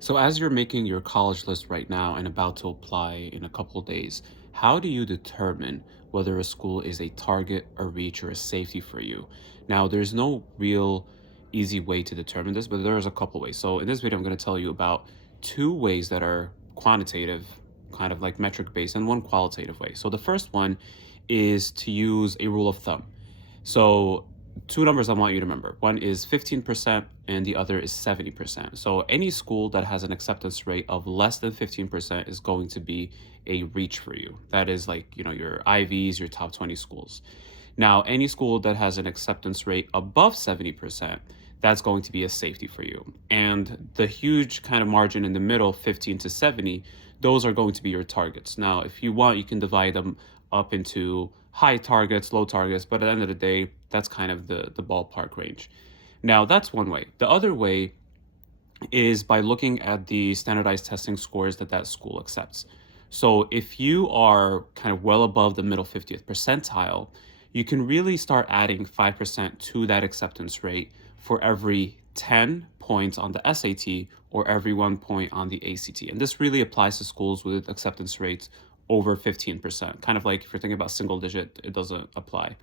So, as you're making your college list right now and about to apply in a couple days, how do you determine whether a school is a target, a reach, or a safety for you? Now, there's no real easy way to determine this, but there's a couple ways. So, in this video, I'm going to tell you about two ways that are quantitative, kind of like metric based, and one qualitative way. So, the first one is to use a rule of thumb. So, two numbers I want you to remember. One is 15% and the other is 70%. So, any school that has an acceptance rate of less than 15% is going to be a reach for you. That is like, your IVs, your top 20 schools. Now, any school that has an acceptance rate above 70%, that's going to be a safety for you. And the huge kind of margin in the middle, 15 to 70, those are going to be your targets. Now, if you want, you can divide them up into high targets, low targets, but at the end of the day, that's kind of the ballpark range. Now, that's one way. The other way is by looking at the standardized testing scores that that school accepts. So if you are kind of well above the middle 50th percentile, you can really start adding 5% to that acceptance rate for every 10 points on the SAT or every 1 point on the ACT. And this really applies to schools with acceptance rates over 15%. Kind of like if you're thinking about single digit, it doesn't apply.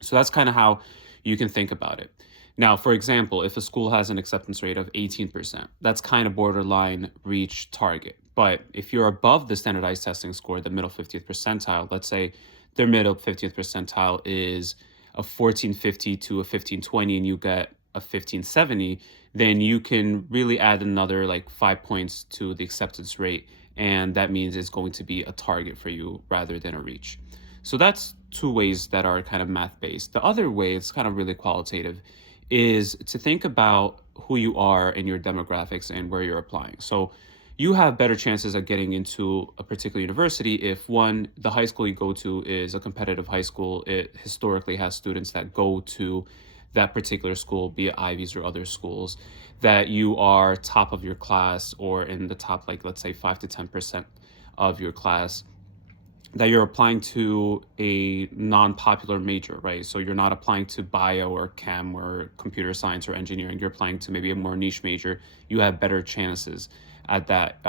So that's kind of how you can think about it. Now, for example, if a school has an acceptance rate of 18%, that's kind of borderline reach target. But if you're above the standardized testing score, the middle 50th percentile, let's say their middle 50th percentile is a 1450 to a 1520 and you get a 1570, then you can really add another like 5 points to the acceptance rate. And that means it's going to be a target for you rather than a reach. So that's two ways that are kind of math based. The other way, it's kind of really qualitative, is to think about who you are and your demographics and where you're applying. So you have better chances of getting into a particular university if one, the high school you go to is a competitive high school. It historically has students that go to that particular school, be it Ivies or other schools, that you are top of your class or in the top, like, let's say 5 to 10% of your class, that you're applying to a non-popular major, right? So you're not applying to bio or chem or computer science or engineering. You're applying to maybe a more niche major. You have better chances at that.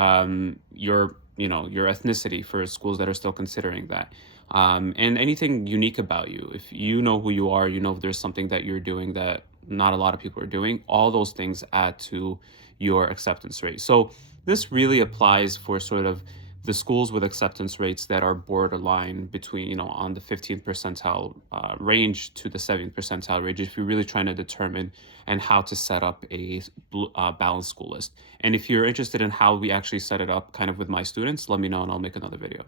Your ethnicity for schools that are still considering that. And anything unique about you. If you know who you are, if there's something that you're doing that not a lot of people are doing, all those things add to your acceptance rate. So this really applies for sort of the schools with acceptance rates that are borderline between, on the 15th percentile range to the 70th percentile range, if you're really trying to determine and how to set up a balanced school list. And if you're interested in how we actually set it up kind of with my students, let me know and I'll make another video.